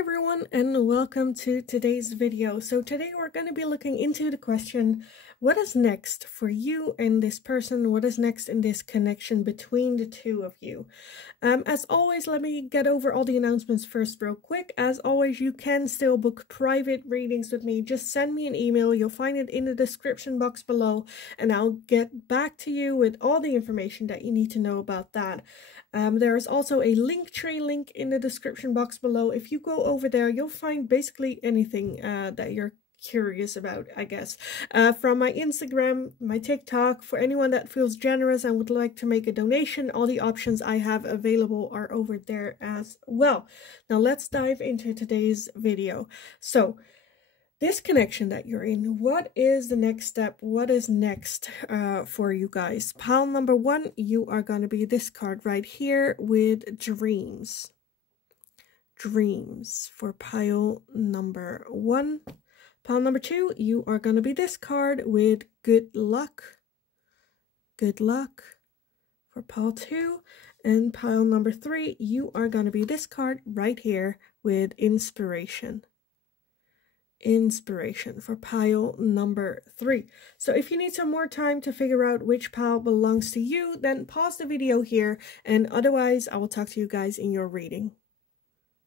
everyone, and welcome to today's video. So today we're going to be looking into the question, what is next for you and this person? What is next in this connection between the two of you? As always, let me get over all the announcements first real quick. As always, you can still book private readings with me. Just send me an email. You'll find it in the description box below, and I'll get back to you with all the information that you need to know about that. There is also a Linktree link in the description box below. If you go over there, you'll find basically anything that you're curious about, I guess. From my Instagram, my TikTok, for anyone that feels generous and would like to make a donation, all the options I have available are over there as well. Now let's dive into today's video. So, this connection that you're in, what is the next step? What is next for you guys? Pile number one, you are going to be this card right here with dreams. Dreams for pile number one. Pile number two, you are going to be this card with good luck. Good luck for pile two. And pile number three, you are going to be this card right here with inspiration. Inspiration for pile number three. So if you need some more time to figure out which pile belongs to you, then pause the video here, and otherwise I will talk to you guys in your reading.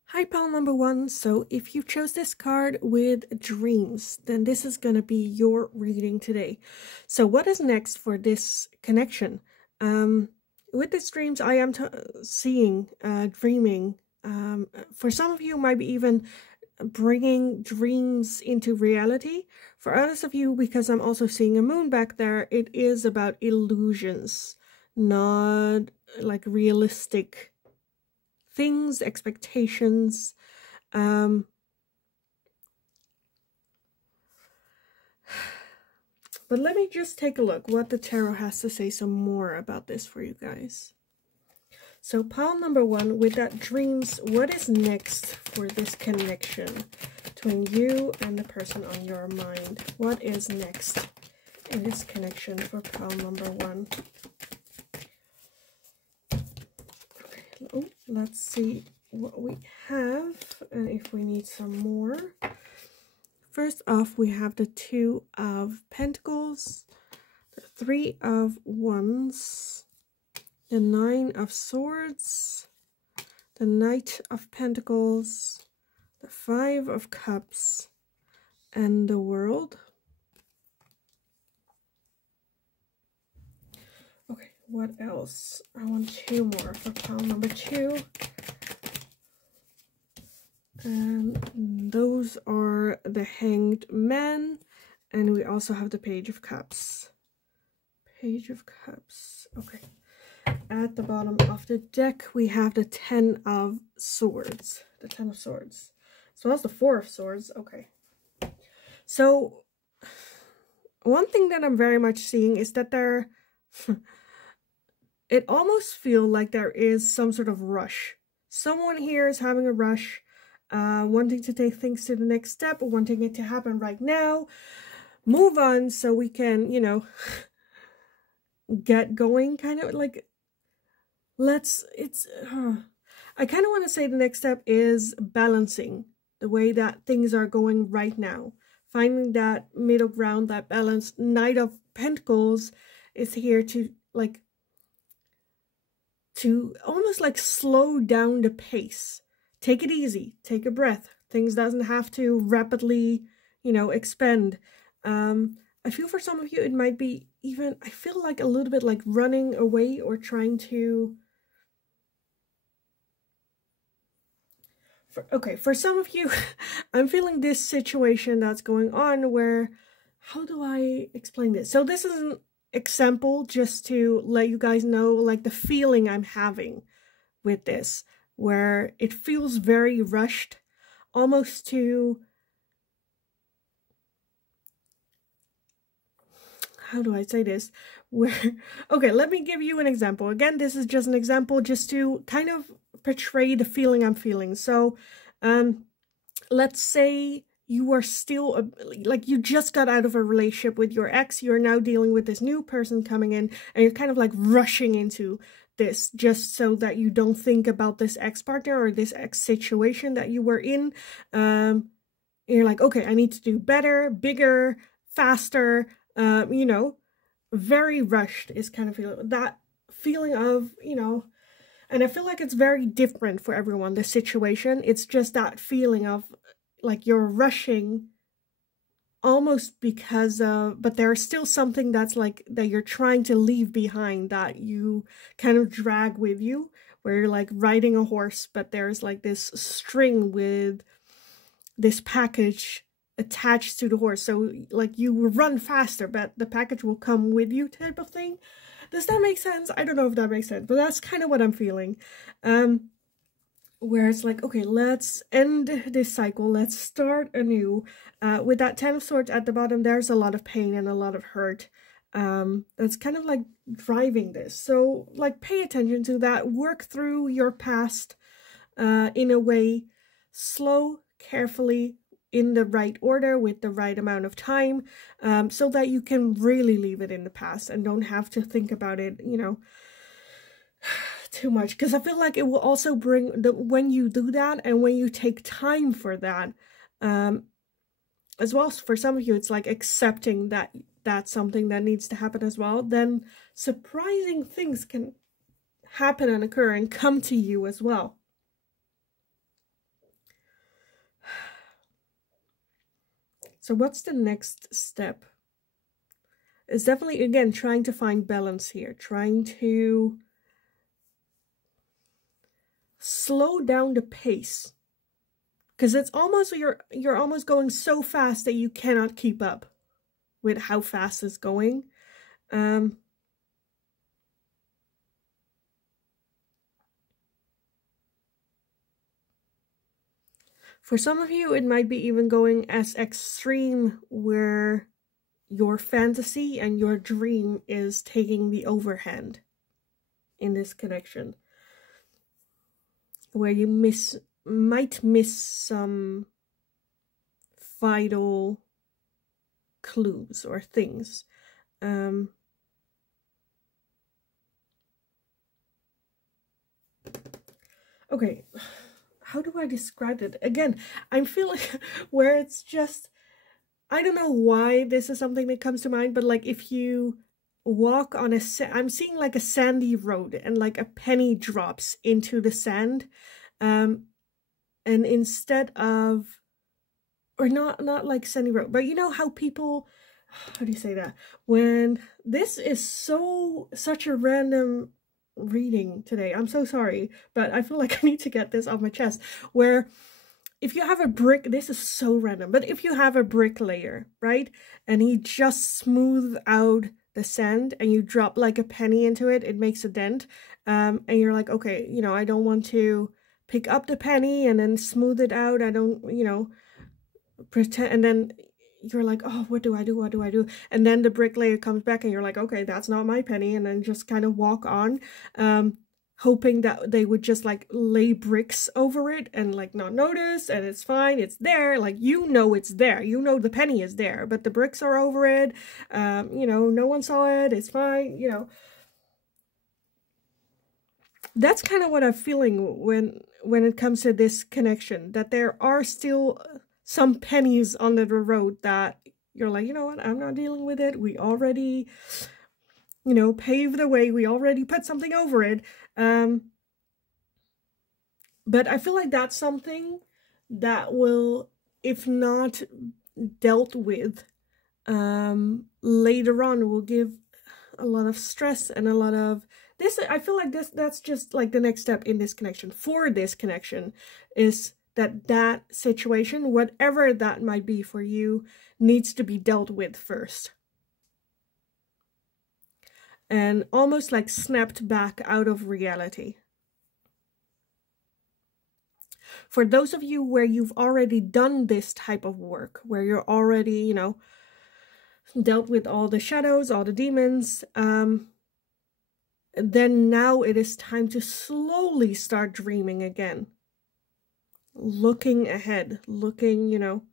Hi, pile number one. So if you chose this card with dreams, then this is going to be your reading today. So what is next for this connection? With this dreams, I am seeing dreaming. For some of you, might be even bringing dreams into reality. For others of you, because I'm also seeing a moon back there, it is about illusions, not like realistic things, expectations. But let me just take a look what the tarot has to say some more about this for you guys. So pile number one, with that dreams, what is next for this connection between you and the person on your mind? What is next in this connection for pile number one? Okay, oh, let's see what we have and if we need some more. First off, we have the Two of Pentacles, the Three of Wands, the Nine of Swords, the Knight of Pentacles, the Five of Cups, and the World. Okay, what else? I want two more for pile number two. And those are the Hanged Man, and we also have the Page of Cups. Page of Cups, okay. At the bottom of the deck, we have the Ten of Swords. The Ten of Swords. So that's the Four of Swords. Okay. So, one thing that I'm very much seeing is that there... it almost feels like there is some sort of rush. Someone here is having a rush, wanting to take things to the next step, wanting it to happen right now. Move on so we can, you know, get going, kind of like... I kind of want to say the next step is balancing the way that things are going right now. Finding that middle ground, that balance. Knight of Pentacles is here to almost like slow down the pace. Take it easy. Take a breath. Things doesn't have to rapidly, you know, expand. I feel for some of you it might be even, I feel like a little bit like running away or trying to... For some of you, I'm feeling this situation that's going on where, how do I explain this? So this is an example just to let you guys know like the feeling I'm having with this, where it feels very rushed, almost to... how do I say this? Where, okay, let me give you an example. Again, this is just an example just to kind of portray the feeling I'm feeling. So, let's say you are still, like you just got out of a relationship with your ex, you're now dealing with this new person coming in, and you're kind of like rushing into this just so that you don't think about this ex-partner or this ex situation that you were in. You're like, okay, I need to do better, bigger, faster, you know, very rushed is kind of that feeling of, you know, and I feel like it's very different for everyone, the situation. It's just that feeling of like you're rushing almost because but there's still something that's like that you're trying to leave behind, that you kind of drag with you, where you're like riding a horse, but there's like this string with this package attached to the horse, so like you will run faster but the package will come with you, type of thing. Does that make sense? I don't know if that makes sense, but that's kind of what I'm feeling. Where it's like, okay, let's end this cycle, let's start anew. With that 10 of Swords at the bottom, there's a lot of pain and a lot of hurt. That's kind of like driving this. So like pay attention to that, work through your past in a way, slow, carefully, in the right order, with the right amount of time, so that you can really leave it in the past and don't have to think about it, you know, too much. Because I feel like it will also bring when you do that and when you take time for that, as well, for some of you it's like accepting that that's something that needs to happen as well, then surprising things can happen and occur and come to you as well. So what's the next step? It's definitely, again, trying to find balance here, trying to slow down the pace, because it's almost, you're almost going so fast that you cannot keep up with how fast it's going. For some of you, it might be even going as extreme where your fantasy and your dream is taking the overhand in this connection, where you might miss some vital clues or things. Okay, how do I describe it? Again, I'm feeling where it's just, I don't know why this is something that comes to mind, but like if you walk on I'm seeing like a sandy road and like a penny drops into the sand, and instead of, or not like sandy road, but you know how people, how do you say that, when this is such a random reading today, I'm so sorry, but I feel like I need to get this off my chest, where if you have a brick, this is so random, but if you have a bricklayer, right, and he just smooth out the sand and you drop like a penny into it, it makes a dent, and you're like, okay, you know, I don't want to pick up the penny and then smooth it out, I don't, you know, pretend, and then you're like, oh, what do I do, what do I do, and then the bricklayer comes back and you're like, okay, that's not my penny, and then just kind of walk on, hoping that they would just like lay bricks over it and like not notice, and it's fine, it's there, like, you know, it's there, you know, the penny is there, but the bricks are over it, you know, no one saw it, it's fine, you know. That's kind of what I'm feeling when it comes to this connection, that there are still some pennies under the road that you're like, you know what, I'm not dealing with it, we already, you know, paved the way, we already put something over it, but I feel like that's something that will, if not dealt with later on, will give a lot of stress and a lot of this. I feel like that's just like the next step in this connection, for this connection, is that situation, whatever that might be for you, needs to be dealt with first. And almost like snapped back out of reality. For those of you where you've already done this type of work, where you're already, you know, dealt with all the shadows, all the demons, then now it is time to slowly start dreaming again. Looking ahead, looking, you know,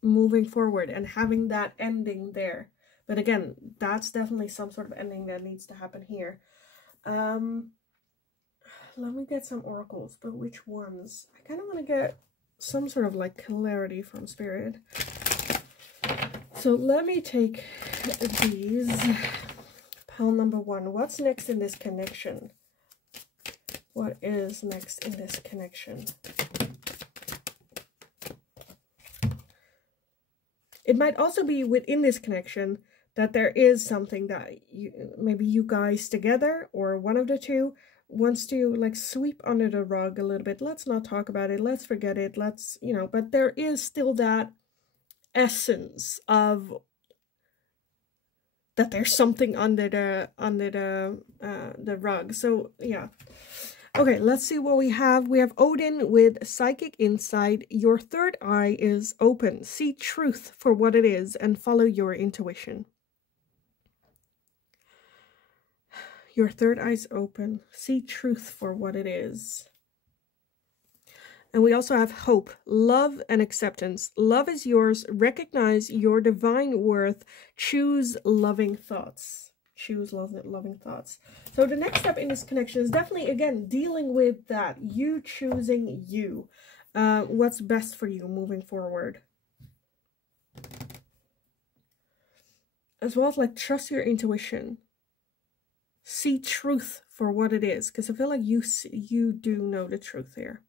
moving forward and having that ending there. But again, that's definitely some sort of ending that needs to happen here. Let me get some oracles, but which ones? I kind of want to get some sort of like clarity from Spirit. So let me take these. Pile number 1. What's next in this connection? What is next in this connection? It might also be within this connection that there is something that maybe you guys together or one of the two wants to like sweep under the rug a little bit. Let's not talk about it. Let's forget it. Let's, you know, but there is still that essence of that there's something under the rug. So yeah. Okay, let's see what we have. We have Odin with psychic insight. Your third eye is open. See truth for what it is and follow your intuition. Your third eye's open. See truth for what it is. And we also have hope, love, and acceptance. Love is yours. Recognize your divine worth. Choose loving thoughts. Choose loving thoughts. So the next step in this connection is definitely, again, dealing with that. You choosing you. What's best for you moving forward. As well as like trust your intuition. See truth for what it is. Because I feel like you do know the truth here.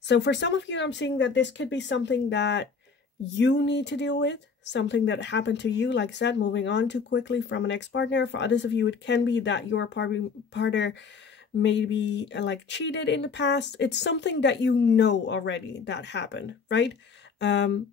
So for some of you, I'm seeing that this could be something that you need to deal with. Something that happened to you, like I said, moving on too quickly from an ex-partner. For others of you, it can be that your partner maybe like cheated in the past. It's something that you know already that happened, right? And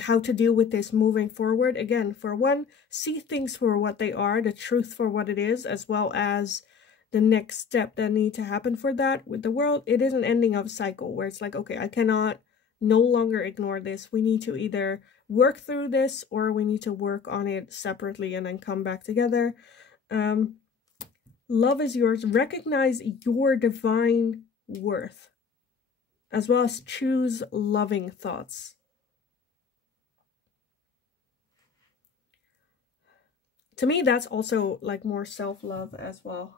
how to deal with this moving forward. Again, for one, see things for what they are, the truth for what it is, as well as the next step that need to happen for that. With the world, it is an ending of a cycle where it's like, okay, I cannot no longer ignore this. We need to either work through this or we need to work on it separately and then come back together. Love is yours. Recognize your divine worth, as well as choose loving thoughts. To me, that's also like more self-love as well.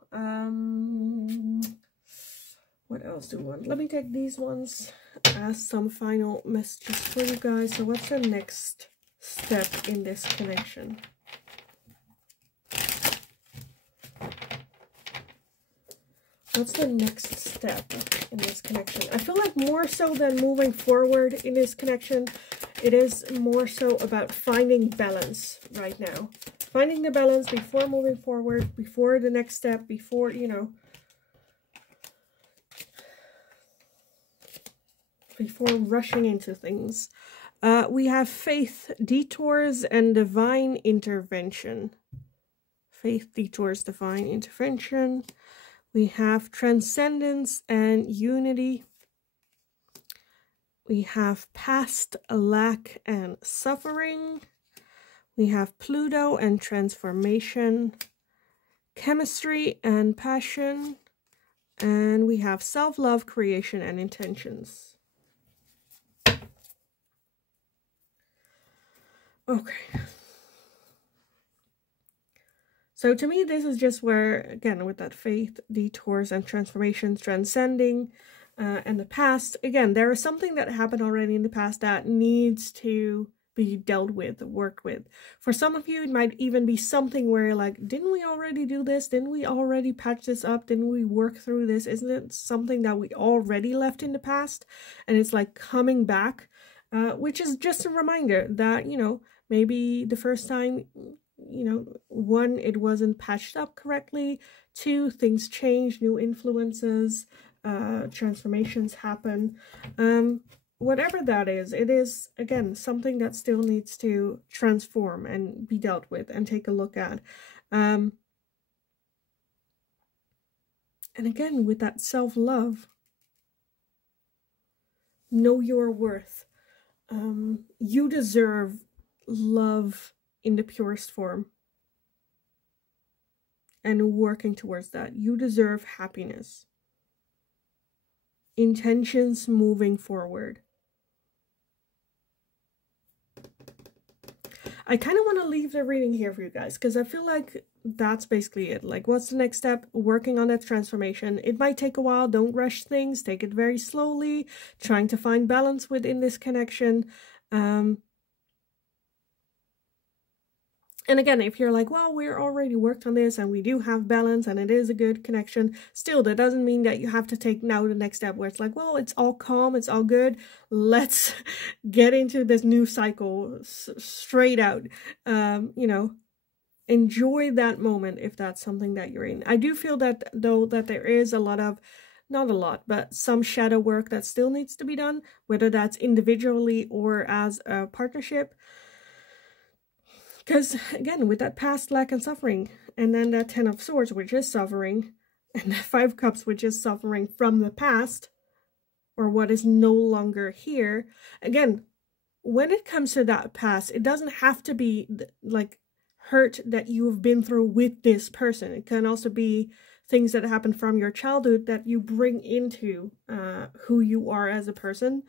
What else do we want? Let me take these ones as some final messages for you guys. So what's the next step in this connection? What's the next step in this connection? I feel like more so than moving forward in this connection, it is more so about finding balance right now. Finding the balance before moving forward, before the next step, before, you know, before rushing into things. We have faith, detours, and divine intervention. Faith, detours, divine intervention. We have transcendence and unity. We have past, lack, and suffering. We have Pluto and transformation, chemistry and passion, and we have self-love, creation, and intentions. Okay. So to me, this is just where, again, with that faith, detours, and transformations, transcending, and the past. Again, there is something that happened already in the past that needs to be dealt with, worked with. For some of you, it might even be something where like, didn't we already do this? Didn't we already patch this up? Didn't we work through this? Isn't it something that we already left in the past? And it's like coming back, which is just a reminder that, you know, maybe the first time, you know, one, it wasn't patched up correctly. Two, things change, new influences, transformations happen. Whatever that is, it is, again, something that still needs to transform and be dealt with and take a look at. And again, with that self-love, know your worth. You deserve love in the purest form. And working towards that. You deserve happiness. Intentions moving forward. I kind of want to leave the reading here for you guys because I feel like that's basically it. Like, what's the next step? Working on that transformation. It might take a while. Don't rush things. Take it very slowly. Trying to find balance within this connection. And again, if you're like, well, we're already worked on this and we do have balance and it is a good connection, still, that doesn't mean that you have to take now the next step where it's like, well, it's all calm, it's all good. Let's get into this new cycle straight out. You know, enjoy that moment if that's something that you're in. I do feel that, though, that there is a lot of, not a lot, but some shadow work that still needs to be done, whether that's individually or as a partnership. Because, again, with that past lack and suffering, and then that 10 of Swords, which is suffering, and the 5 Cups, which is suffering from the past, or what is no longer here. Again, when it comes to that past, it doesn't have to be, like, hurt that you have been through with this person. It can also be things that happen from your childhood that you bring into who you are as a person.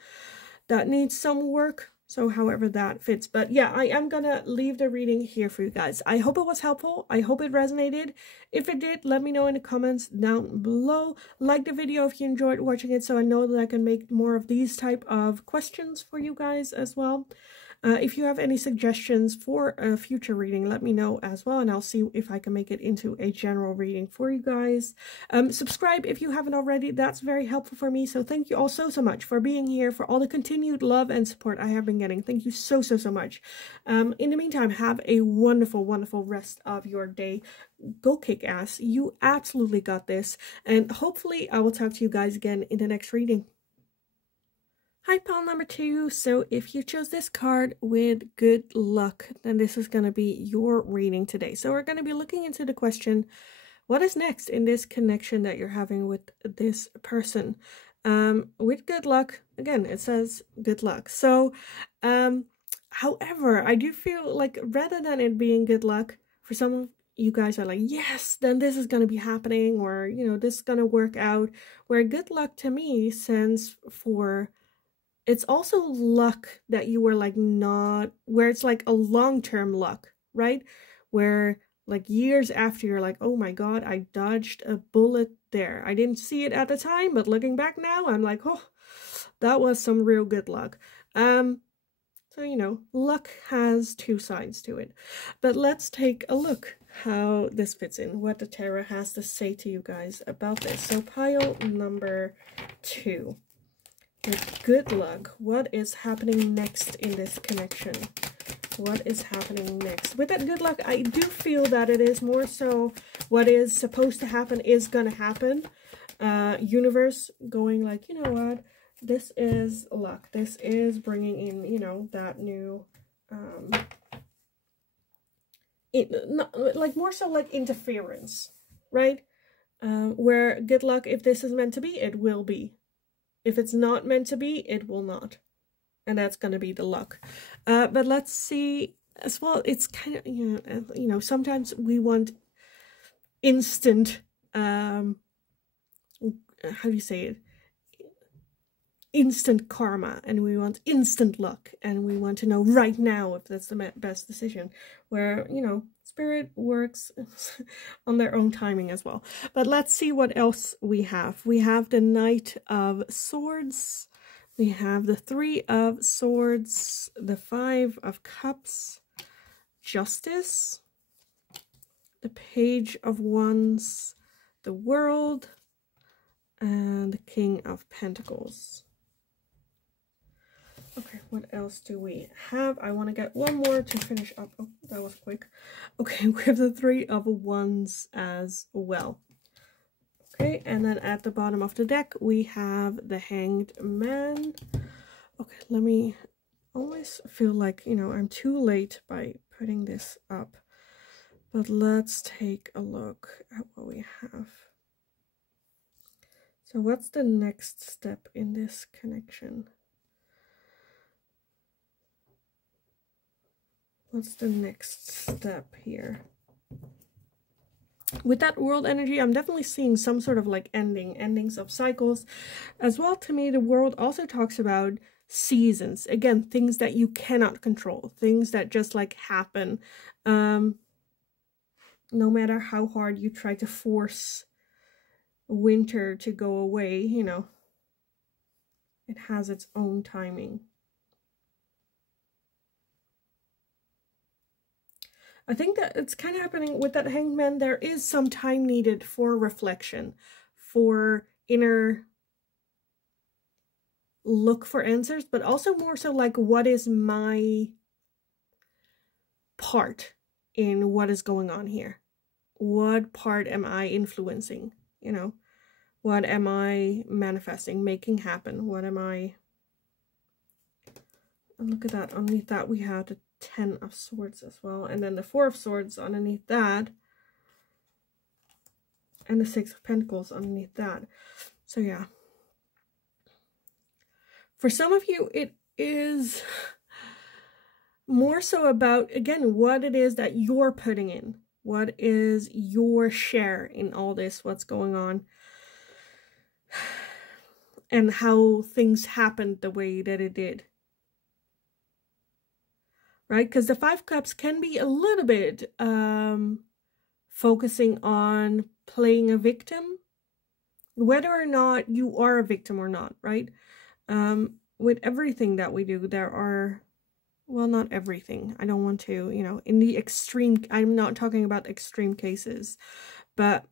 That needs some work. So however that fits. But yeah, I am going to leave the reading here for you guys. I hope it was helpful. I hope it resonated. If it did, let me know in the comments down below. Like the video if you enjoyed watching it, so I know that I can make more of these type of questions for you guys as well. If you have any suggestions for a future reading, let me know as well, and I'll see if I can make it into a general reading for you guys. Subscribe if you haven't already. That's very helpful for me. So thank you all so much for being here, for all the continued love and support I have been getting. Thank you so much. In the meantime, have a wonderful rest of your day. Go kick ass. You absolutely got this. And hopefully I will talk to you guys again in the next reading. Hi, pile number 2. So if you chose this card with good luck, then this is going to be your reading today. So we're going to be looking into the question, what is next in this connection that you're having with this person? With good luck, again, it says good luck. So, however, I do feel like rather than it being good luck, for some of you guys are like, yes, then this is going to be happening, or, you know, this is going to work out. Where good luck to me stands for, it's also luck that you were like not, where it's like a long-term luck, right? Where like years after you're like, oh my God, I dodged a bullet there. I didn't see it at the time, but looking back now, I'm like, oh, that was some real good luck. So, you know, luck has 2 sides to it. But let's take a look how this fits in, what the tarot has to say to you guys about this. So pile number 2. With good luck, what is happening next in this connection? What is happening next? With that good luck, I do feel that it is more so what is supposed to happen is gonna happen. Universe going like, you know what? This is luck. This is bringing in, you know, that new, like more so like interference, right? Where good luck, if this is meant to be, it will be. If it's not meant to be, it will not. And that's going to be the luck. But let's see as well. It's kind of, you know, sometimes we want instant, how do you say it? Instant karma, and we want instant luck, and we want to know right now if that's the best decision, where, you know, Spirit works on their own timing as well. But let's see what else we have. We have the Knight of Swords, we have the 3 of Swords, the 5 of Cups, Justice, the Page of Wands, the World, and the King of Pentacles. Okay, what else do we have? I want to get one more to finish up. Oh, that was quick. Okay, we have the 3 of Wands as well. Okay, and then at the bottom of the deck, we have the Hanged Man. Okay, let me, always feel like, you know, I'm too late by putting this up. But let's take a look at what we have. So what's the next step in this connection? What's the next step here? With that World energy, I'm definitely seeing some sort of like endings of cycles. As well, to me, the World also talks about seasons. Again, things that you cannot control, things that just like happen. no matter how hard you try to force winter to go away, you know, it has its own timing. I think that it's kind of happening with that Hangman. There is some time needed for reflection, for inner look for answers, but also more so like, what is my part in what is going on here? What part am I influencing? You know, what am I manifesting, making happen? What am I... And look at that. Underneath that, we have the 10 of Swords as well. And then the 4 of Swords underneath that. And the 6 of Pentacles underneath that. So yeah. For some of you, it is more so about, again, what it is that you're putting in. What is your share in all this, what's going on, and how things happened the way that it did. Right? Because the 5 Cups can be a little bit focusing on playing a victim, whether or not you are a victim or not, right? With everything that we do, there are... Well, not everything. I don't want to, you know, in the extreme, I'm not talking about extreme cases, but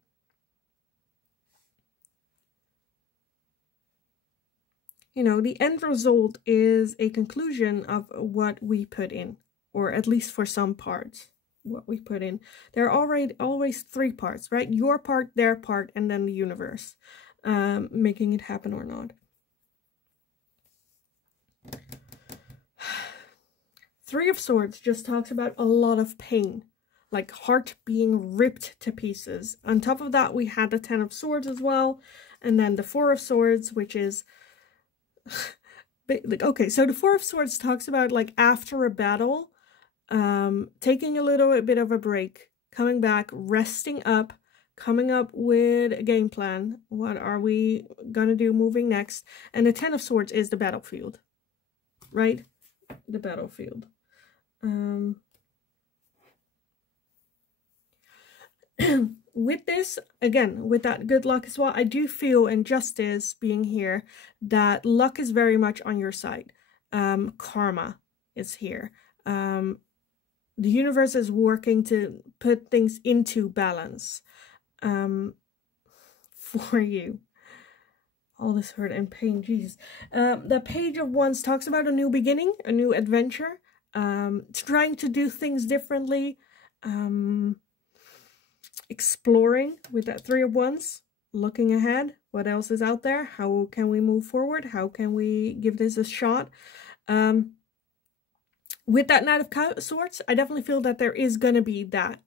you know, the end result is a conclusion of what we put in, or at least for some parts, what we put in. There are always 3 parts, right? Your part, their part, and then the universe, making it happen or not. 3 of Swords just talks about a lot of pain, like heart being ripped to pieces. On top of that, we had the 10 of Swords as well, and then the 4 of Swords, which is... okay, so the 4 of Swords talks about, like, after a battle, taking a little bit of a break, coming back, resting up, coming up with a game plan. What are we gonna do moving next? And the 10 of Swords is the battlefield, right? The battlefield. With this, again, with that good luck as well, I do feel, and justice being here, that luck is very much on your side. Karma is here. The universe is working to put things into balance for you. All this hurt and pain, Jesus. The Page of Wands talks about a new beginning, a new adventure, trying to do things differently, exploring with that 3 of Wands, looking ahead, what else is out there, how can we move forward, how can we give this a shot. With that Knight of Swords, I definitely feel that there is gonna be that,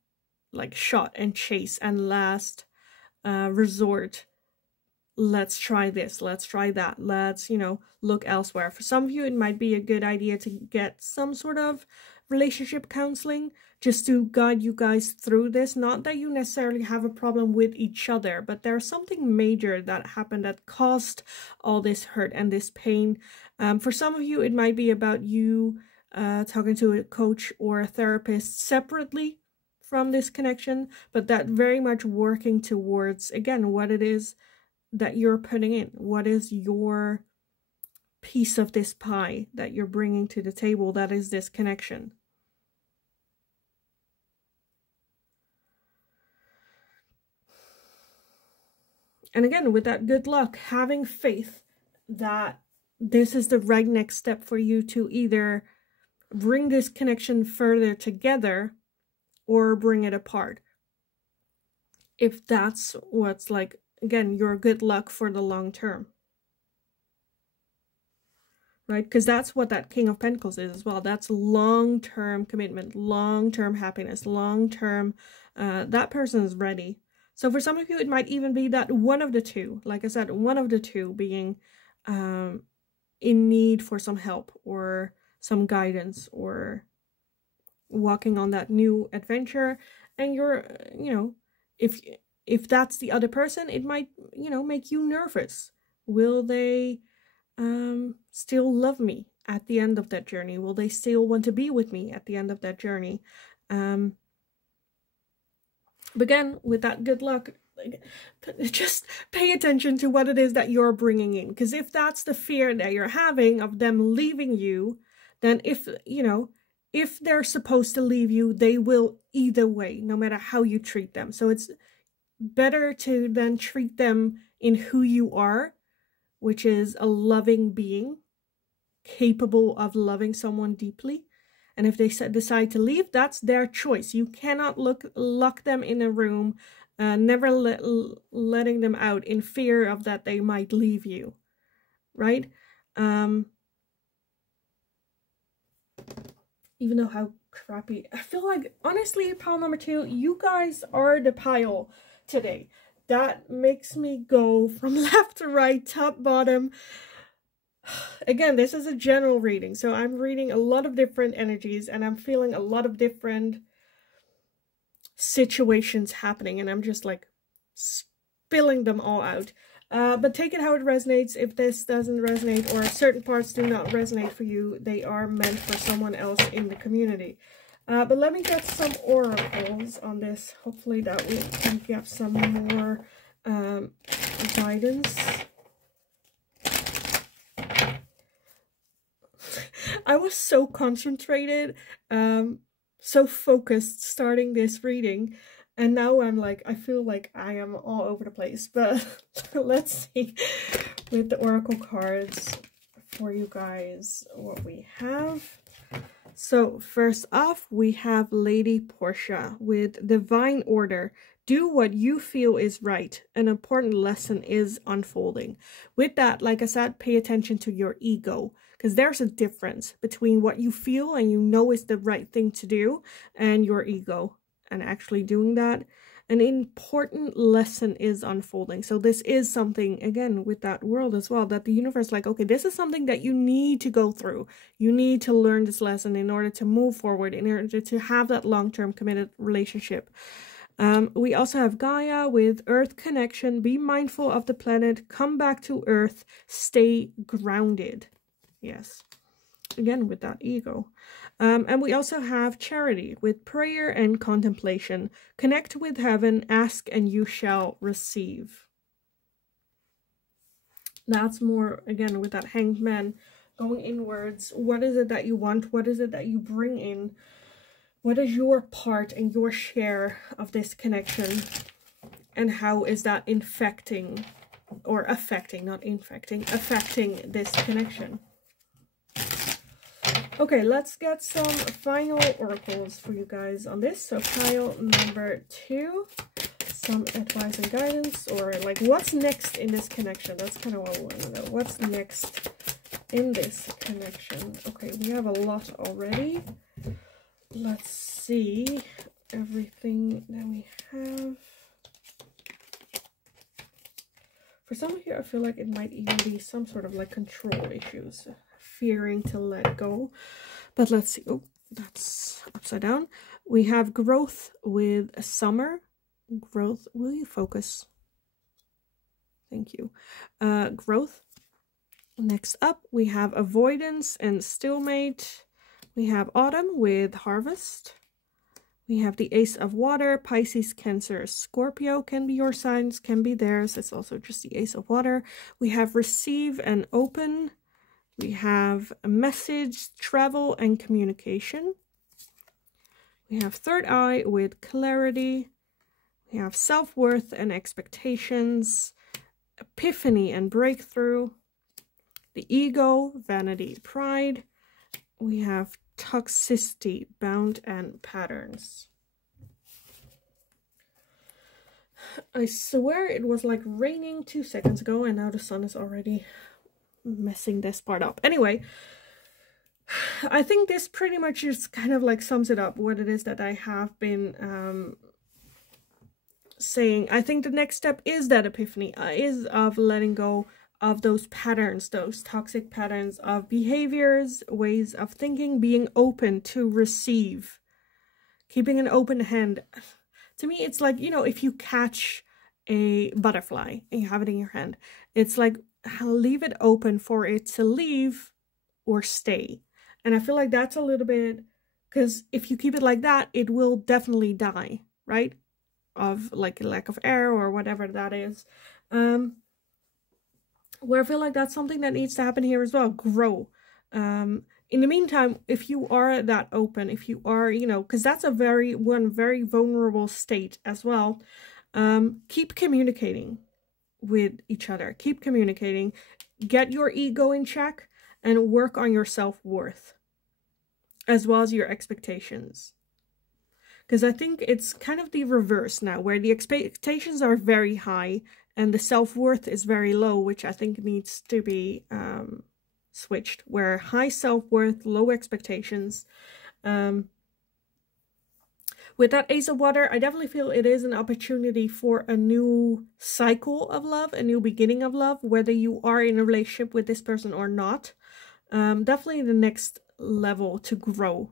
like, shot and chase and last resort. Let's try this, let's try that, let's, you know, look elsewhere. For some of you, it might be a good idea to get some sort of relationship counseling just to guide you guys through this. Not that you necessarily have a problem with each other, but there's something major that happened that caused all this hurt and this pain. For some of you, it might be about you talking to a coach or a therapist separately from this connection, but that very much working towards, again, what it is that you're putting in. What is your piece of this pie that you're bringing to the table that is this connection? And again, with that good luck, having faith that this is the right next step for you to either bring this connection further together or bring it apart. If that's what's, like, again, your good luck for the long term. Right? Because that's what that King of Pentacles is as well. That's long-term commitment, long-term happiness, long-term, that person is ready. So for some of you, it might even be that one of the two, like I said, one of the two being in need for some help or some guidance or walking on that new adventure. And you're, you know, if that's the other person, it might, you know, make you nervous. Will they still love me at the end of that journey? Will they still want to be with me at the end of that journey? But again, with that good luck, like, just pay attention to what it is that you're bringing in. Because if that's the fear that you're having of them leaving you, then if, you know, if they're supposed to leave you, they will either way, no matter how you treat them. So it's better to then treat them in who you are, which is a loving being, capable of loving someone deeply. And if they decide to leave, that's their choice. You cannot lock them in a room, never letting them out in fear of that they might leave you, right? Even though how crappy, I feel like, honestly, pile number 2, you guys are the pile today. That makes me go from left to right, top, bottom. Again, this is a general reading, so I'm reading a lot of different energies, and I'm feeling a lot of different situations happening, and I'm just like spilling them all out. But take it how it resonates. If this doesn't resonate, or certain parts do not resonate for you, they are meant for someone else in the community. But let me get some oracles on this. Hopefully that we can get some more guidance. I was so concentrated, so focused starting this reading, and now I'm like, I feel like I am all over the place. But let's see with the oracle cards for you guys what we have. So first off, we have Lady Portia with Divine Order. Do what you feel is right. An important lesson is unfolding. With that, like I said, pay attention to your ego, because there's a difference between what you feel and you know is the right thing to do and your ego and actually doing that. An important lesson is unfolding. So this is something, again, with that world as well, that the universe, like, okay, this is something that you need to go through. You need to learn this lesson in order to move forward, in order to have that long-term committed relationship. We also have Gaia with Earth connection. Be mindful of the planet. Come back to Earth. Stay grounded. Yes. Again, with that ego. And we also have Charity with prayer and contemplation. Connect with heaven, ask and you shall receive. That's more, again, with that Hanged Man, going inwards. What is it that you want? What is it that you bring in? What is your part and your share of this connection? And how is that infecting, or affecting, not infecting, affecting this connection? Okay, let's get some final oracles for you guys on this. So pile number 2, some advice and guidance, or like what's next in this connection. That's kind of what I want to know. What's next in this connection? Okay, we have a lot already. Let's see everything that we have. For some of you, I feel like it might even be some sort of like control issues. Fearing to let go. But let's see. Oh, that's upside down. We have growth with summer. Growth. Will you focus? Thank you. Growth. Next up, we have avoidance and stalemate. We have autumn with harvest. We have the Ace of Water. Pisces, Cancer, Scorpio can be your signs, can be theirs. It's also just the Ace of Water. We have receive and open. We have a message, travel, and communication. We have third eye with clarity. We have self-worth and expectations, epiphany and breakthrough, the ego, vanity, pride. We have toxicity, bound, and patterns. I swear it was like raining 2 seconds ago, and now the sun is already messing this part up. Anyway, I think this pretty much just kind of like sums it up, what it is that I have been saying. I think the next step is that epiphany, is of letting go of those patterns, those toxic patterns of behaviors, ways of thinking, being open to receive, keeping an open hand. To me, it's like, you know, if you catch a butterfly and you have it in your hand, it's like, leave it open for it to leave or stay. And I feel like that's a little bit, because if you keep it like that, it will definitely die, right? of like a lack of air or whatever that is. Where I feel like that's something that needs to happen here as well. Grow. In the meantime, if you are that open, if you are, you know, because that's a very vulnerable state as well. Keep communicating with each other. Keep communicating. Get your ego in check and work on your self-worth as well as your expectations. Because I think it's kind of the reverse now, where the expectations are very high and the self-worth is very low, which I think needs to be switched, where high self-worth, low expectations. With that Ace of Water, I definitely feel it is an opportunity for a new cycle of love, a new beginning of love, whether you are in a relationship with this person or not. Definitely the next level to grow.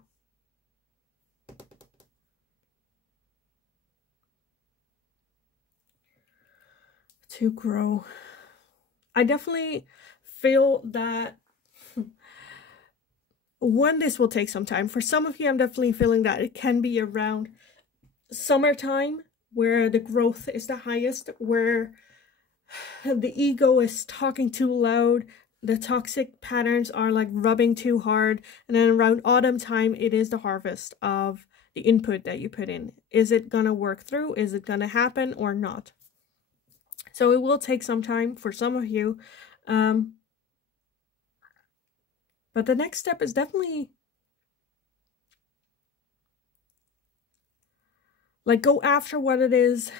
I definitely feel that this will take some time. For some of you, I'm definitely feeling that it can be around summertime where the growth is the highest, where the ego is talking too loud, the toxic patterns are like rubbing too hard, and then around autumn time, it is the harvest of the input that you put in. Is it gonna work through? Is it gonna happen or not? So it will take some time for some of you. But the next step is definitely like go after what it is,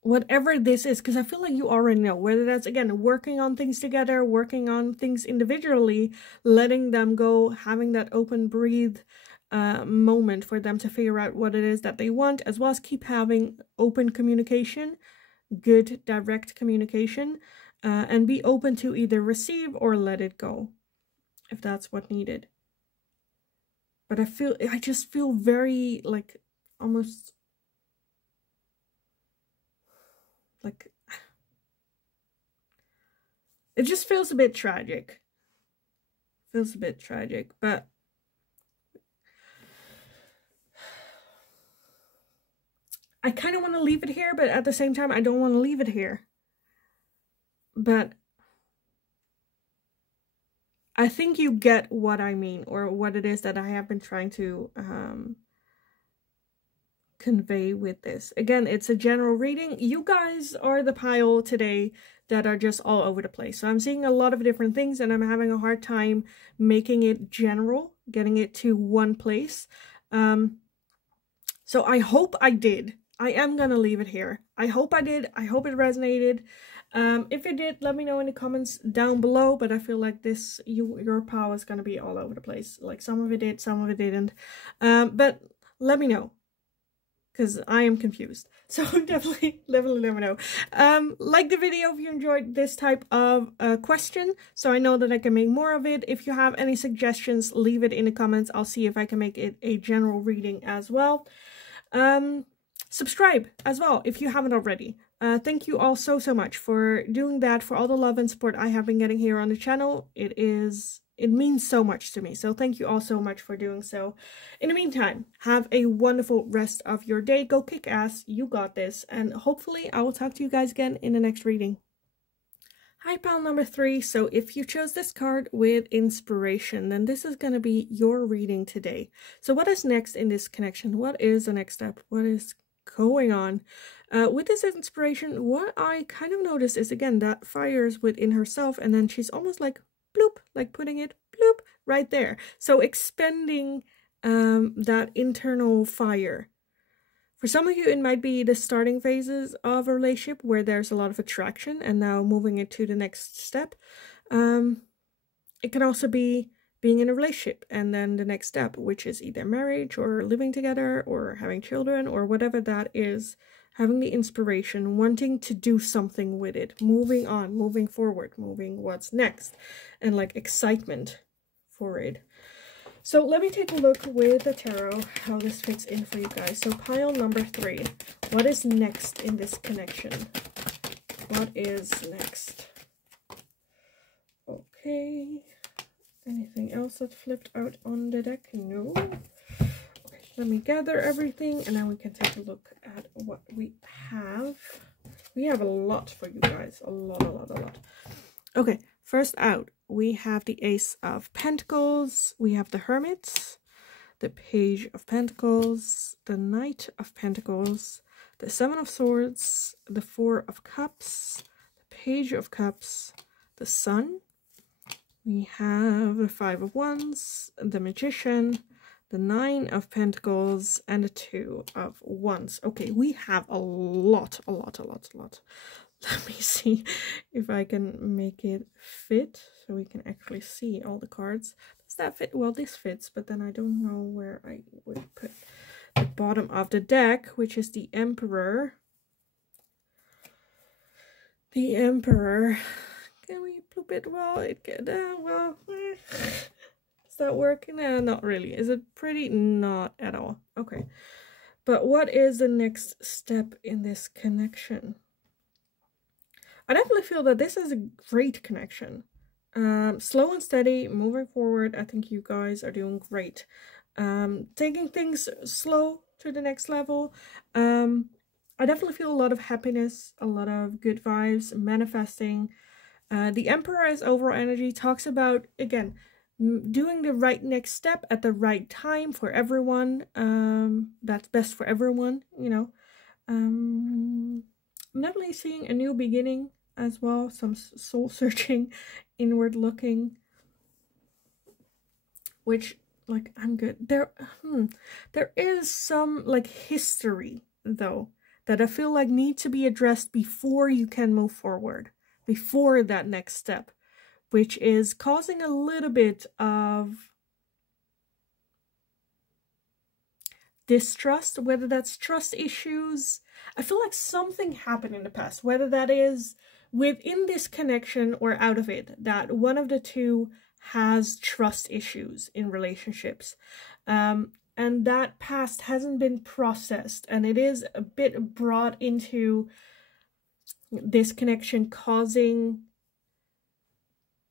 whatever this is, because I feel like you already know, whether that's, again, working on things together, working on things individually, letting them go, having that open breathe moment for them to figure out what it is that they want, as well as keep having open communication, good direct communication, and be open to either receive or let it go if that's what needed. But I just feel very like almost like it just feels a bit tragic. But I kind of want to leave it here, but at the same time, I don't want to leave it here. But I think you get what I mean, or what it is that I have been trying to convey with this. Again, it's a general reading. You guys are the pile today that are just all over the place. So I'm seeing a lot of different things and I'm having a hard time making it general, getting it to one place. So I hope I did. I am gonna leave it here. I hope I did. I hope it resonated. If it did, let me know in the comments down below, but I feel like your power is gonna be all over the place. Like some of it did, some of it didn't. But let me know, because I am confused. So definitely let me know. Like the video if you enjoyed this type of question, so I know that I can make more of it. If you have any suggestions, leave it in the comments. I'll see if I can make it a general reading as well. Subscribe as well if you haven't already. Thank you all so much for doing that, for all the love and support I have been getting here on the channel. It means so much to me, so thank you all so much for doing so. In the meantime, have a wonderful rest of your day. Go kick ass, you got this, and hopefully I will talk to you guys again in the next reading. Hi, pile number 3. So if you chose this card with inspiration, then this is going to be your reading today. So what is next in this connection? What is the next step? What is going on? With this inspiration, what I kind of noticed is, again, that fire is within herself, and then she's almost like bloop, like putting it bloop right there. So expending that internal fire. For some of you, it might be the starting phases of a relationship where there's a lot of attraction and now moving it to the next step. It can also be being in a relationship and then the next step, which is either marriage or living together or having children or whatever that is. Having the inspiration, wanting to do something with it, moving on, moving forward, moving what's next, and like excitement for it. So let me take a look with the tarot how this fits in for you guys. So pile number 3, what is next in this connection? What is next? Okay. Anything else that flipped out on the deck? No. Okay, let me gather everything and then we can take a look at what we have. We have a lot for you guys. A lot. Okay, first out, we have the Ace of Pentacles. We have the Hermit, the Page of Pentacles, the Knight of Pentacles, the Seven of Swords, the Four of Cups, the Page of Cups, the Sun. We have the Five of Wands, the Magician, the Nine of Pentacles, and the Two of Wands. Okay, we have a lot. Let me see if I can make it fit so we can actually see all the cards. Does that fit? Well, this fits, but then I don't know where I would put the bottom of the deck, which is the Emperor. The Emperor. Can we flip it? Well, it can, Is that working? Not really. Is it pretty? Not at all. Okay. But what is the next step in this connection? I definitely feel that this is a great connection. Slow and steady, moving forward. I think you guys are doing great. Taking things slow to the next level. I definitely feel a lot of happiness, a lot of good vibes, manifesting. The Emperor's overall energy talks about, again, doing the right next step at the right time for everyone. That's best for everyone, you know. I'm definitely seeing a new beginning as well, some soul searching, inward looking, which, like, I'm good. There is some, like, history, though, that I feel like need to be addressed before you can move forward, before that next step, which is causing a little bit of distrust, whether that's trust issues. I feel like something happened in the past, whether that is within this connection or out of it, that one of the two has trust issues in relationships. And that past hasn't been processed, and it is a bit brought into this connection, causing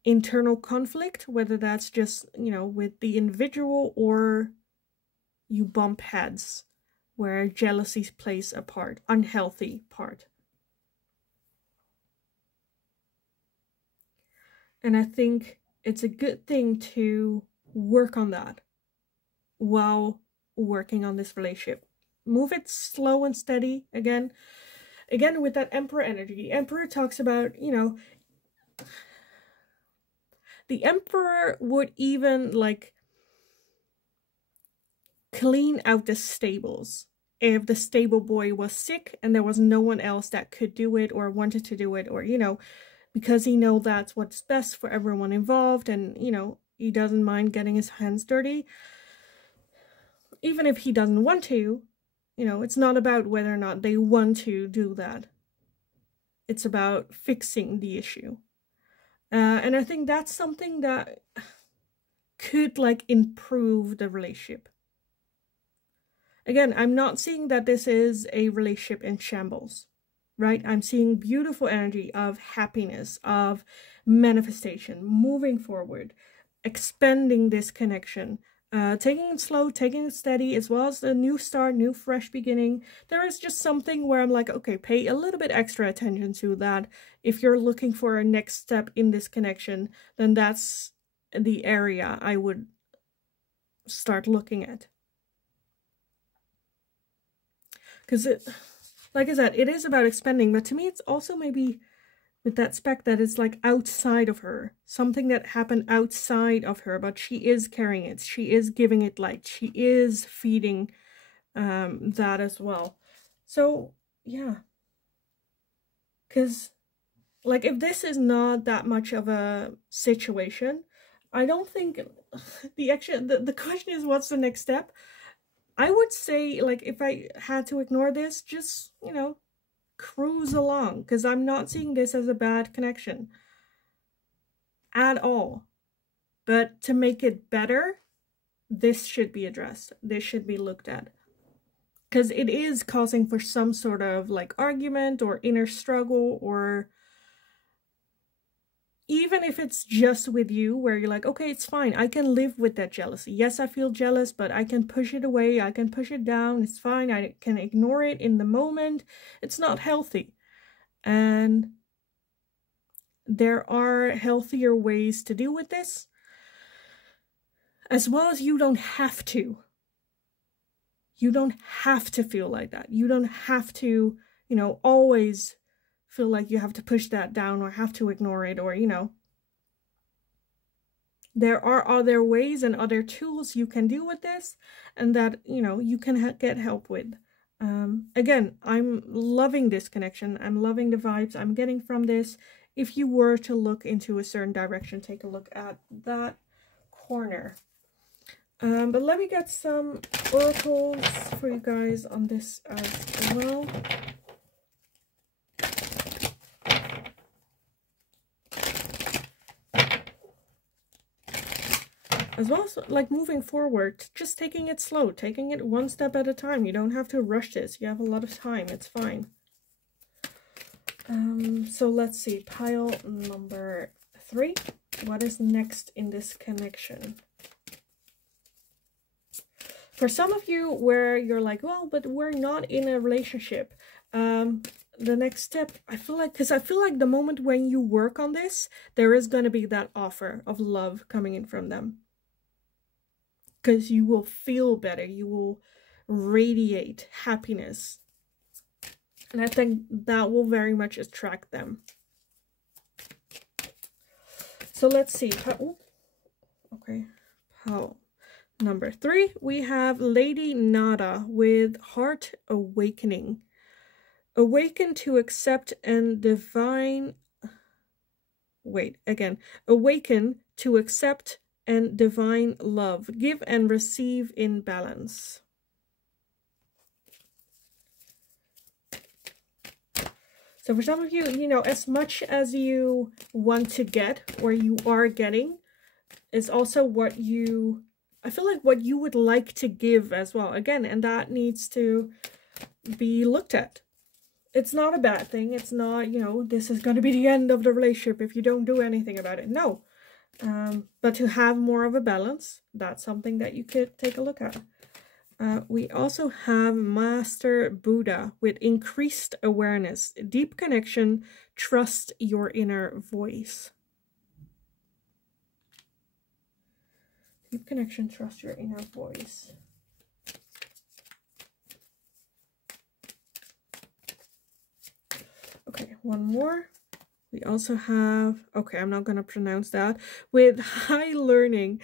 internal conflict, whether that's just, you know, with the individual or you bump heads where jealousy plays a part, unhealthy part. And I think it's a good thing to work on that while working on this relationship. Move it slow and steady. Again with that Emperor energy. The Emperor talks about, you know, the Emperor would even, like, clean out the stables if the stable boy was sick and there was no one else that could do it or wanted to do it, or, you know, because he knows that's what's best for everyone involved, and, you know, he doesn't mind getting his hands dirty. Even if he doesn't want to, you know, it's not about whether or not they want to do that. It's about fixing the issue. And I think that's something that could, like, improve the relationship. Again, I'm not seeing that this is a relationship in shambles, right? I'm seeing beautiful energy of happiness, of manifestation, moving forward, expanding this connection, taking it slow, taking it steady, as well as the new start, new fresh beginning. There is just something where I'm like, okay, pay a little bit extra attention to that. If you're looking for a next step in this connection, then that's the area I would start looking at. Because it, like I said, it is about expanding, but to me it's also maybe with that spec that it's like outside of her, something that happened outside of her, but she is carrying it, she is giving it light, she is feeding that as well. So yeah, because, like, if this is not that much of a situation, I don't think the question is, what's the next step? I would say, like, if I had to ignore this, just, you know, cruise along, because I'm not seeing this as a bad connection at all. But to make it better, this should be addressed. This should be looked at, because it is causing for some sort of, like, argument or inner struggle, or even if it's just with you, where you're like, okay, it's fine, I can live with that jealousy. Yes, I feel jealous, but I can push it away, I can push it down, it's fine, I can ignore it in the moment. It's not healthy. And there are healthier ways to deal with this, as well as you don't have to. You don't have to feel like that. You don't have to, you know, always feel like you have to push that down or have to ignore it, or, you know. There are other ways and other tools you can deal with this, and that, you know, you can get help with. Again, I'm loving this connection. I'm loving the vibes I'm getting from this. If you were to look into a certain direction, take a look at that corner. But let me get some oracles for you guys on this as well. As well as, like, moving forward, just taking it slow, taking it one step at a time. You don't have to rush this. You have a lot of time. It's fine. So let's see. Pile number 3. What is next in this connection? For some of you where you're like, well, but we're not in a relationship. The next step, I feel like, because I feel like the moment when you work on this, there is going to be that offer of love coming in from them. Because you will feel better. You will radiate happiness. And I think that will very much attract them. So let's see. Okay. Number 3, we have Lady Nada with Heart Awakening. Awaken to accept and divine... Awaken to accept and divine love. Give and receive in balance. So for some of you, you know, as much as you want to get, or you are getting, is also what you... I feel like what you would like to give as well. Again, and that needs to be looked at. It's not a bad thing. It's not, you know, this is going to be the end of the relationship if you don't do anything about it. No. But to have more of a balance, that's something that you could take a look at. We also have Master Buddha with increased awareness, deep connection, trust your inner voice. Deep connection, trust your inner voice. Okay, one more. We also have, okay, I'm not going to pronounce that. With high learning,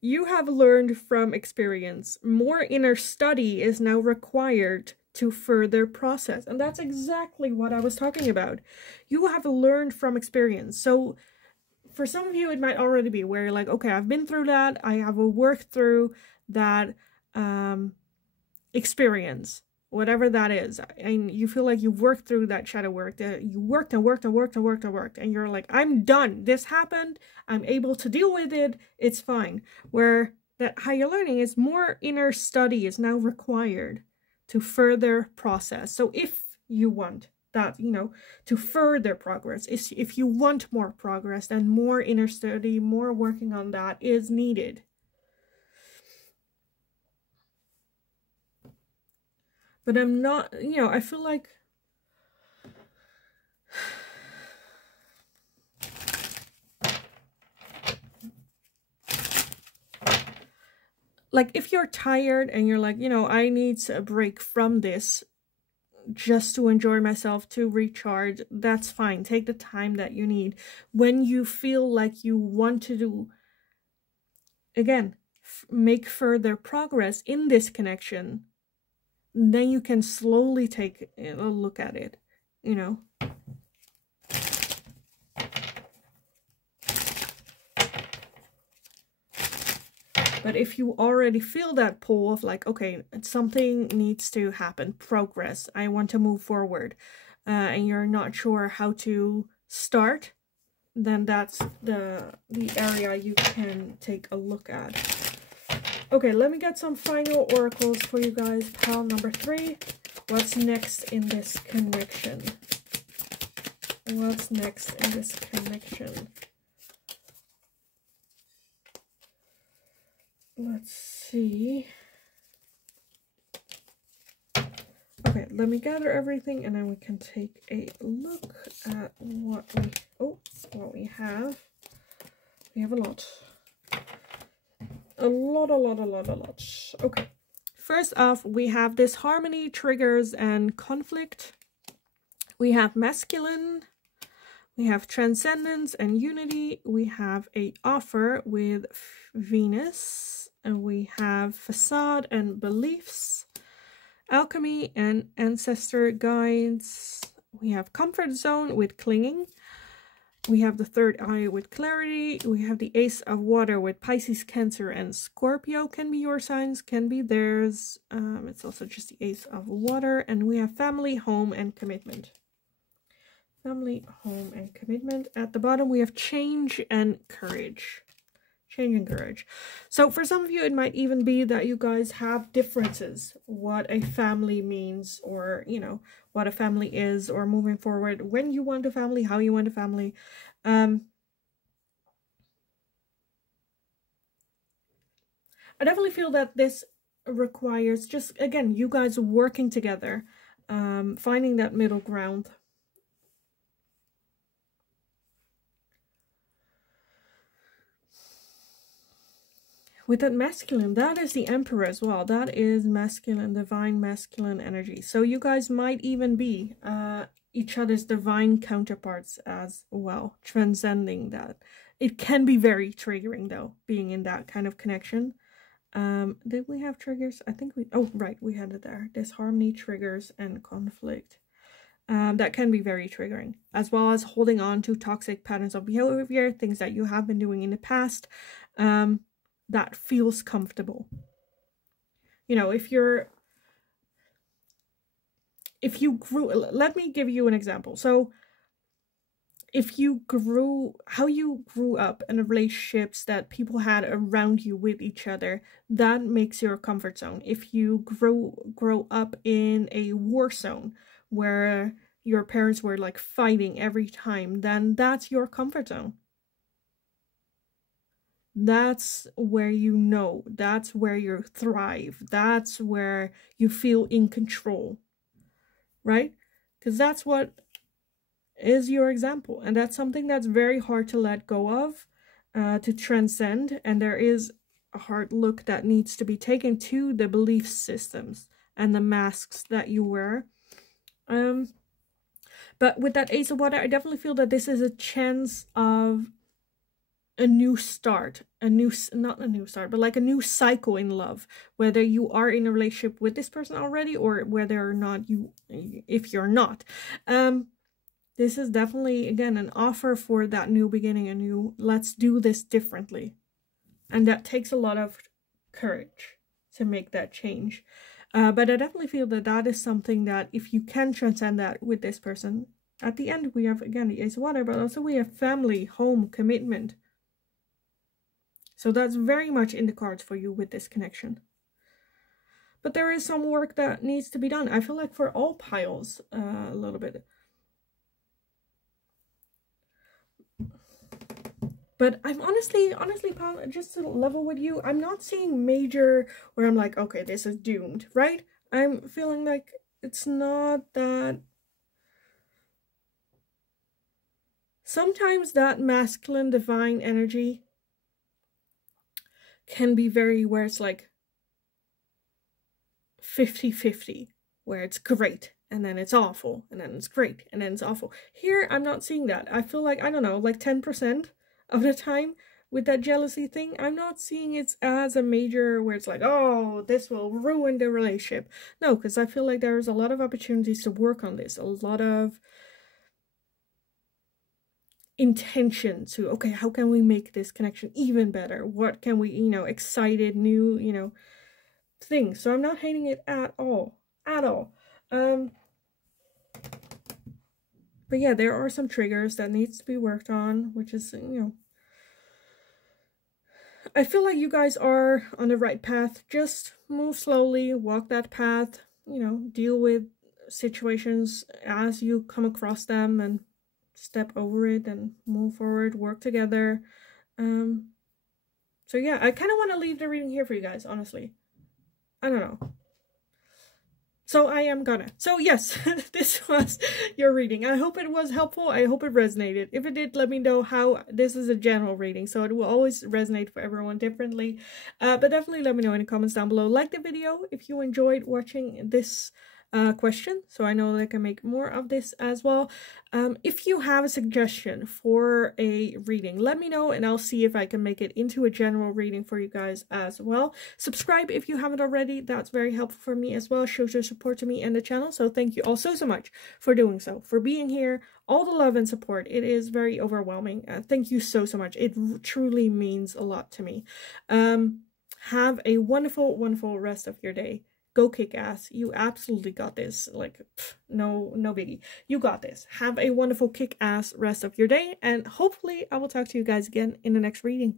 you have learned from experience. More inner study is now required to further process. And that's exactly what I was talking about. You have learned from experience. So for some of you, it might already be where you're like, okay, I've been through that. I have worked through that experience. Whatever that is, and you feel like you've worked through that shadow work, that you worked and worked and worked and worked and worked, and you're like, I'm done. This happened. I'm able to deal with it. It's fine. Where that higher learning is more inner study is now required to further process. So if you want that, you know, to further progress, if you want more progress, then more inner study, more working on that is needed. But I'm not, you know, I feel like if you're tired and you're like, you know, I need a break from this just to enjoy myself, to recharge, that's fine. Take the time that you need. When you feel like you want to do, again, make further progress in this connection, then you can slowly take a look at it, you know. But if you already feel that pull of like, okay, something needs to happen, progress, I want to move forward, and you're not sure how to start, then that's the area you can take a look at. Okay, let me get some final oracles for you guys. Pile number 3. What's next in this connection? What's next in this connection? let's see. Okay, let me gather everything and then we can take a look at what we have. We have a lot. A lot. Okay. First off, we have this harmony, triggers, and conflict. We have masculine. We have transcendence and unity. We have a offer with Venus. And we have facade and beliefs. Alchemy and ancestor guides. We have comfort zone with clinging. We have the third eye with clarity. We have the ace of water with Pisces, Cancer, and Scorpio. Can be your signs, can be theirs. It's also just the ace of water. And we have family, home, and commitment. Family, home, and commitment. At the bottom, we have change and courage. Change and courage. So for some of you, it might even be that you guys have differences. What a family means, or, you know, what a family is, or moving forward, when you want a family, how you want a family. I definitely feel that this requires just, again, you guys working together, finding that middle ground. With that masculine, that is the Emperor as well. That is masculine, divine masculine energy. So you guys might even be each other's divine counterparts as well, transcending that. It can be very triggering though, being in that kind of connection. Did we have triggers? I think we, oh right, we had it there. Disharmony, triggers, and conflict. That can be very triggering, as well as holding on to toxic patterns of behavior, things that you have been doing in the past. That feels comfortable. You know, if you grew, let me give you an example. So if you how you grew up in the relationships that people had around you with each other, that makes your comfort zone. If you grow up in a war zone where your parents were like fighting every time, then that's your comfort zone. That's where you know, that's where you thrive, that's where you feel in control, right? Because that's what is your example, and that's something that's very hard to let go of, to transcend, and there is a hard look that needs to be taken to the belief systems and the masks that you wear. But with that Ace of Water, I definitely feel that this is a chance of a new start, not a new start, but like a new cycle in love, whether you are in a relationship with this person already or whether or not if you're not. This is definitely, again, an offer for that new beginning, let's do this differently. And that takes a lot of courage to make that change. But I definitely feel that that is something that if you can transcend that with this person, at the end we have, again, the Ace of Water, but also we have family, home, commitment. So that's very much in the cards for you with this connection. But there is some work that needs to be done. I feel like for all piles, a little bit. But I'm honestly, just to level with you, I'm not seeing major where I'm like, okay, this is doomed, right? I'm feeling like it's not that. Sometimes that masculine divine energy can be very where it's like 50-50, where it's great and then it's awful and then it's great and then it's awful. Here I'm not seeing that. I feel like, I don't know, like 10% of the time with that jealousy thing, I'm not seeing it as a major where it's like, oh, this will ruin the relationship. No, because I feel like there's a lot of opportunities to work on this, a lot of intention to, okay, how can we make this connection even better? What can we, excited, new, things. So I'm not hating it at all. But yeah, there are some triggers that needs to be worked on, which is, I feel like you guys are on the right path. Just move slowly, walk that path, deal with situations as you come across them and step over it and move forward, work together. So yeah, I kind of want to leave the reading here for you guys, honestly. I don't know. So I am gonna. So yes, this was your reading. I hope it was helpful. I hope it resonated. If it did, let me know how. This is a general reading, so it will always resonate for everyone differently. But definitely let me know in the comments down below. Like the video if you enjoyed watching this question, so I know that I can make more of this as well. If you have a suggestion for a reading, let me know and I'll see if I can make it into a general reading for you guys as well. Subscribe if you haven't already. That's very helpful for me as well. Shows your support to me and the channel. So thank you all so much for doing so, for being here, all the love and support. It is very overwhelming. Thank you so much. It truly means a lot to me. Have a wonderful rest of your day. Go kick ass. You absolutely got this. Like, no biggie. You got this. Have a wonderful kick ass rest of your day. And hopefully I will talk to you guys again in the next reading.